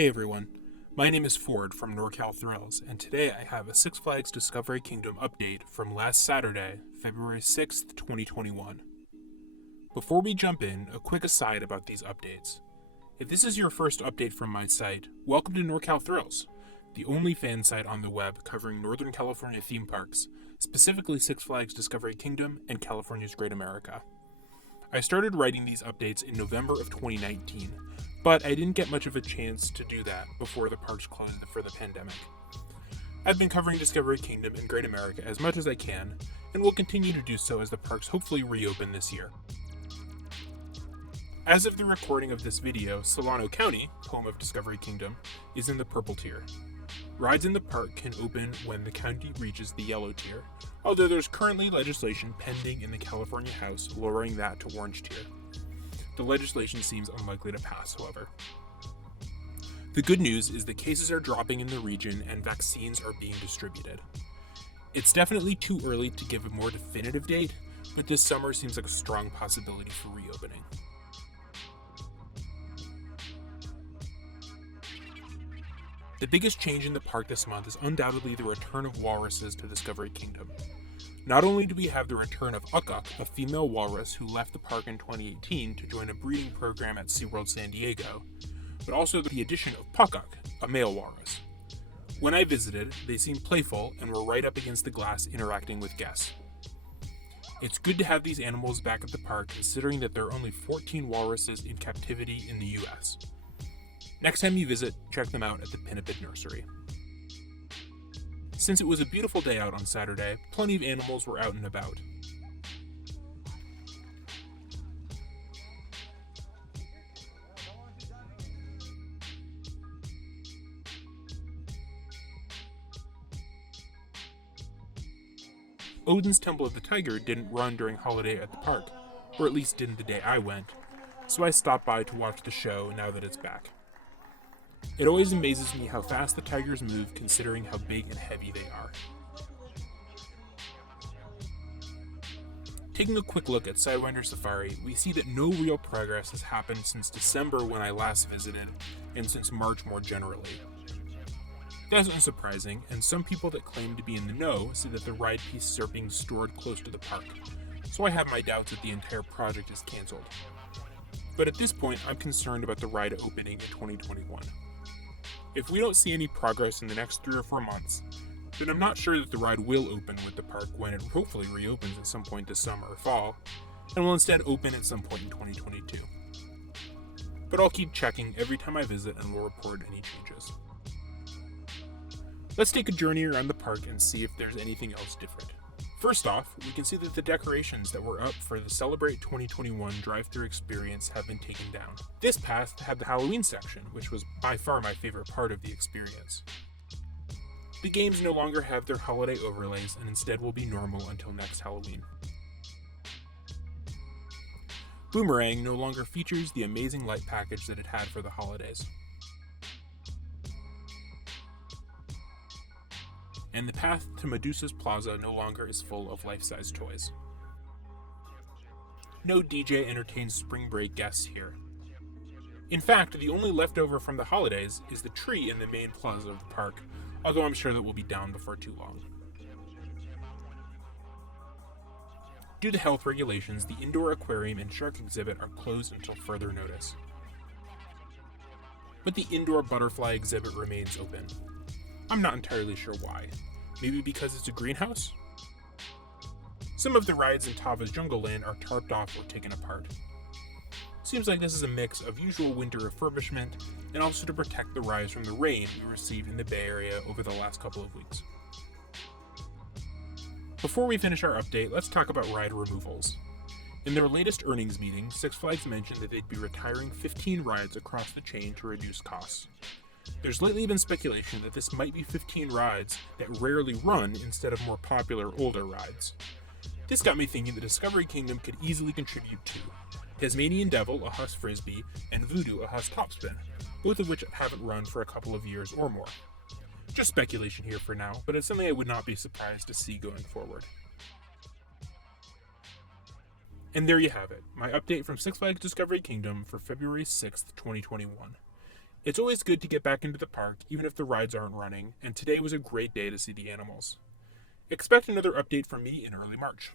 Hey everyone, my name is Ford from NorCal Thrills, and today I have a Six Flags Discovery Kingdom update from last Saturday, February 6th, 2021. Before we jump in, a quick aside about these updates. If this is your first update from my site, welcome to NorCal Thrills, the only fan site on the web covering Northern California theme parks, specifically Six Flags Discovery Kingdom and California's Great America. I started writing these updates in November of 2019, but I didn't get much of a chance to do that before the parks closed for the pandemic. I've been covering Discovery Kingdom and Great America as much as I can, and will continue to do so as the parks hopefully reopen this year. As of the recording of this video, Solano County, home of Discovery Kingdom, is in the purple tier. Rides in the park can open when the county reaches the yellow tier, although there's currently legislation pending in the California House lowering that to orange tier. The legislation seems unlikely to pass, however. The good news is that cases are dropping in the region and vaccines are being distributed. It's definitely too early to give a more definitive date, but this summer seems like a strong possibility for reopening. The biggest change in the park this month is undoubtedly the return of walruses to Discovery Kingdom. Not only do we have the return of Uppbeat, a female walrus who left the park in 2018 to join a breeding program at SeaWorld San Diego, but also the addition of Puckuk, a male walrus. When I visited, they seemed playful and were right up against the glass interacting with guests. It's good to have these animals back at the park considering that there are only 14 walruses in captivity in the US. Next time you visit, check them out at the Pinniped Nursery. Since it was a beautiful day out on Saturday, plenty of animals were out and about. Odin's Temple of the Tiger didn't run during holiday at the park, or at least didn't the day I went, so I stopped by to watch the show now that it's back. It always amazes me how fast the tigers move considering how big and heavy they are. Taking a quick look at Sidewinder Safari, we see that no real progress has happened since December when I last visited, and since March more generally. That's unsurprising, and some people that claim to be in the know say that the ride pieces are being stored close to the park, so I have my doubts that the entire project is cancelled. But at this point, I'm concerned about the ride opening in 2021. If we don't see any progress in the next 3 or 4 months, then I'm not sure that the ride will open with the park when it hopefully reopens at some point this summer or fall, and will instead open at some point in 2022. But I'll keep checking every time I visit and will report any changes. Let's take a journey around the park and see if there's anything else different. First off, we can see that the decorations that were up for the Celebrate 2021 drive-thru experience have been taken down. This path had the Halloween section, which was by far my favorite part of the experience. The games no longer have their holiday overlays and instead will be normal until next Halloween. Boomerang no longer features the amazing light package that it had for the holidays. And the path to Medusa's Plaza no longer is full of life-size toys. No DJ entertains spring break guests here. In fact, the only leftover from the holidays is the tree in the main plaza of the park, although I'm sure that will be down before too long. Due to health regulations, the indoor aquarium and shark exhibit are closed until further notice. But the indoor butterfly exhibit remains open. I'm not entirely sure why. Maybe because it's a greenhouse? Some of the rides in Tava's Jungle Land are tarped off or taken apart. Seems like this is a mix of usual winter refurbishment and also to protect the rides from the rain we received in the Bay Area over the last couple of weeks. Before we finish our update, let's talk about ride removals. In their latest earnings meeting, Six Flags mentioned that they'd be retiring 15 rides across the chain to reduce costs. There's lately been speculation that this might be 15 rides that rarely run instead of more popular older rides. This got me thinking the Discovery Kingdom could easily contribute to Tasmanian Devil, a Huss Frisbee, and Voodoo, a Huss Topspin, both of which haven't run for a couple of years or more. Just speculation here for now, but it's something I would not be surprised to see going forward. And there you have it, my update from Six Flags Discovery Kingdom for February 6th, 2021. It's always good to get back into the park, even if the rides aren't running, and today was a great day to see the animals. Expect another update from me in early March.